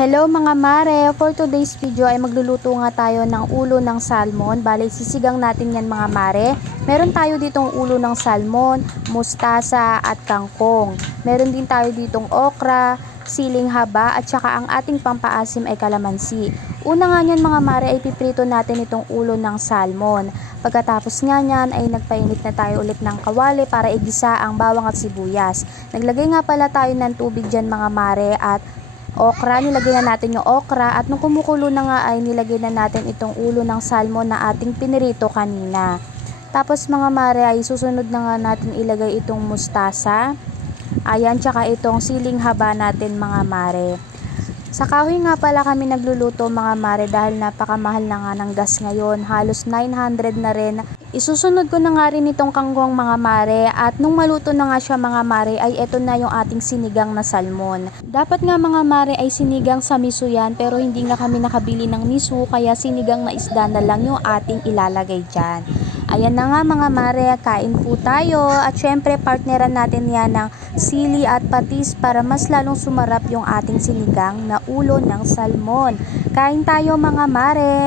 Hello mga mare! For today's video ay magluluto nga tayo ng ulo ng salmon. Bale, sisigang natin yan mga mare. Meron tayo ditong ulo ng salmon, mustasa at kangkong. Meron din tayo ditong okra, siling haba at saka ang ating pampaasim ay kalamansi. Una nga niyan mga mare ay piprito natin itong ulo ng salmon. Pagkatapos nga niyan ay nagpainit na tayo ulit ng kawali para igisa ang bawang at sibuyas. Naglagay nga pala tayo ng tubig dyan mga mare at okra, nilagay na natin yung okra at nung kumukulo na nga ay nilagay na natin itong ulo ng salmon na ating pinirito kanina. Tapos mga mare ay susunod na nga natin ilagay itong mustasa. Ayan, tsaka itong siling haba natin mga mare. Sa kahoy nga pala kami nagluluto mga mare dahil napakamahal na nga ng gas ngayon. Halos 900 na rin. Isusunod ko na nga rin itong kangkong mga mare at nung maluto na nga siya mga mare ay eto na yung ating sinigang na salmon. Dapat nga mga mare ay sinigang sa miso yan pero hindi nga kami nakabili ng miso kaya sinigang na isda na lang yung ating ilalagay dyan. Ayan na nga mga mare, kain po tayo at syempre partneran natin yan ng sili at patis para mas lalong sumarap yung ating sinigang na ulo ng salmon. Kain tayo mga mare!